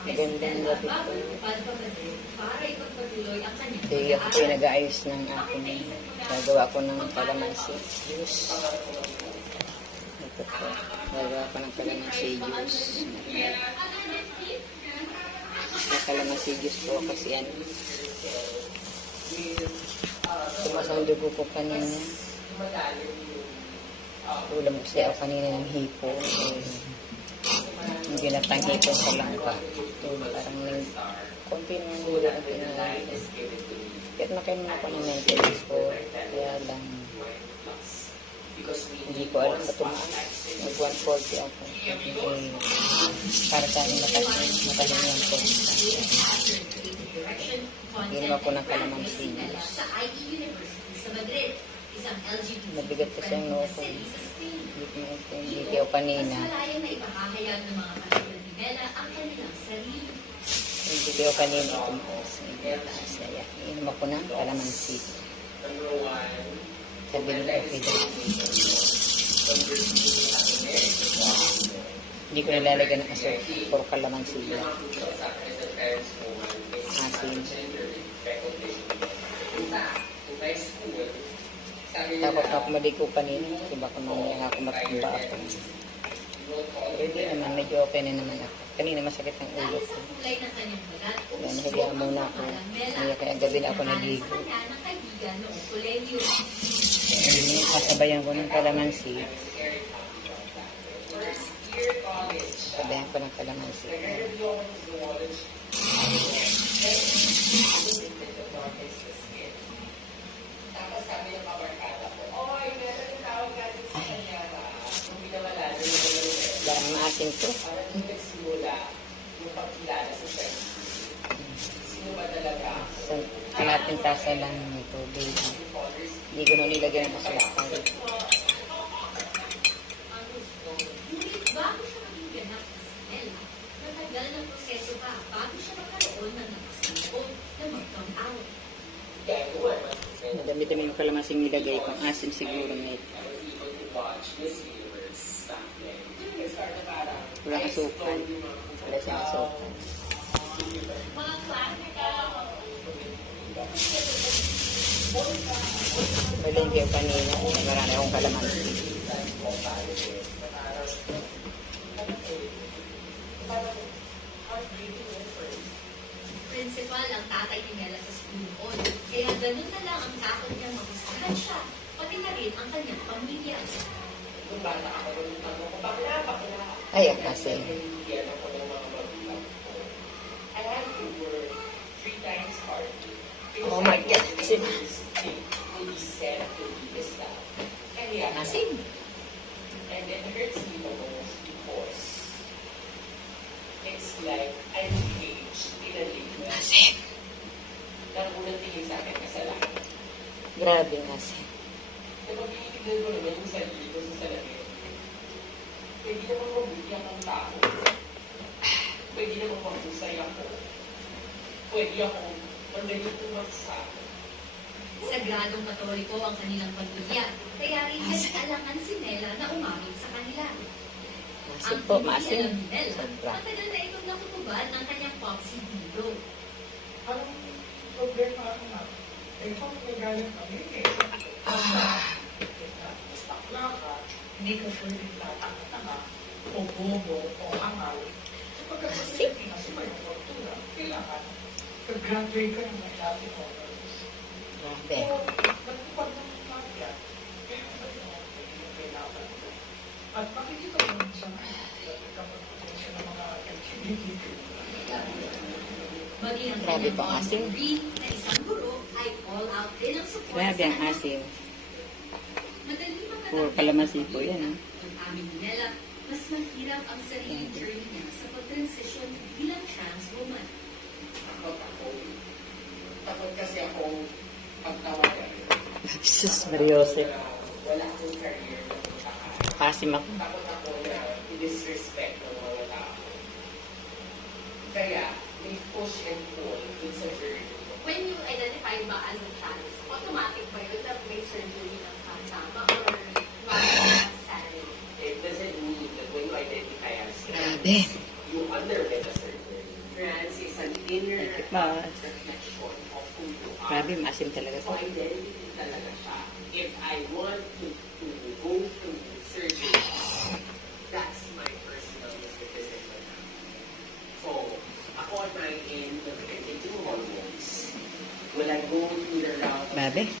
Magandang gabi po. Hindi ako po yung nag-aayos ng aking gagawa ko ng kalamansi juice. Ito po. Gagawa ko ng kalamansi juice. May kalamansi juice po kasi yan. Tumas ang dugo ko kanina. Ulam kasi ako kanina ng hipo. Yung ginatang hipo sa langka. Ang pinagawa. Kahit makain mo ako ng maintenance ko, kaya lang hindi ko alam ba tumaas. Nag 140 ako. Para sa akin matalim, matalim yung Ginawa ko ng sa sa. Isang LGBT Mabigat kasi ang noo ko. Hindi ko na ko kanina. Mas malayang na ipahahayag ng mga katulad ni Bella ang kanilang ko kanina. Hindi taas. Kaya inom ako ng kalamansi. Sabi nila, okay daw. Hindi ko nilalagyan ng asok. Puro kalamansi lang. Asin. Tapos ako maligo kanina. Kasi baka mamaya ako matumba ako. Pwede naman, medyo okay na naman ako. Kanina masakit ang ulo ko. Kaya nahiga muna ako. Kaya kaya gabi na ako naligo. Kasabayan ko ng kalamansi. Sabayan ko ng kalamansi. Parang maasin to. Sa kalating tasa lang nito, baby. Hindi ko na nilagyan ng masalakang. Madami-dami yung kalamansing nilagay ko. Asim siguro na ito. Walang asukan. Wala siyang asukan. Maling kayo kanina. Marami akong kalamansi. Principal ang tatay ni Mela sa school noon. Kaya ganun na lang ang takot niya magustuhan siya, pati na rin ang kanyang pamilya. Ay, ang kasi. Oh my God. Asim. Asim. And it hurts me the most because it's like I'm caged in a liquid. Asim. Nagulat sa akin kasalanan. Grabe ang asim. Kapag tinitignan ko naman yung sarili ko sa salamin, pwede naman mabuti akong tao. Pwede naman mahusay ako. Pwede akong magaling pumaksa. Sagradong katoliko ang kanilang pamilya, kaya rin nag-alangan si Mela na umamin sa kanila. Asim Ang po, ni Mela, Sobra. matagal na itong nakutubad ng kanyang popsi Dilo. Anong problema ako na? Eh, kung may galing kami, eh, bakla ka, hindi ka pwedeng tatak-taka, o bobo, o angal. Sapagkat sa Pilipinas, may kultura, kailangan, pag-graduate ka ng may dati honors. Grabe. So, nagtupad ng mga yan, kaya ba yung kailangan ko? At makikita mo rin sa mga kapag ng mga LGBT. Grabe po, asim. Grabe ang asim. Puro kalamansi po yan, ah. Ang amin ni Mela, mas mahirap ang sariling journey niya sa pag-transition bilang trans woman. Takot ako. Takot kasi akong pagtawagan. Jesus, Mariose. Wala akong career na puntahan. Asim ako. Takot ako na i-disrespect ng mga tao. Kaya, may push and pull dun sa journey. When you identify ba as a trans, automatic ba yun na may surgery ng kasama or not necessarily? It doesn't mean that when you identify as trans, Grabe. who you are. Grabe, maasim talaga to. talaga siya. I want to, to go through surgery, that's my personal mysticism. So, ako on my end, nag-take hormones. Will I go through the route Babe.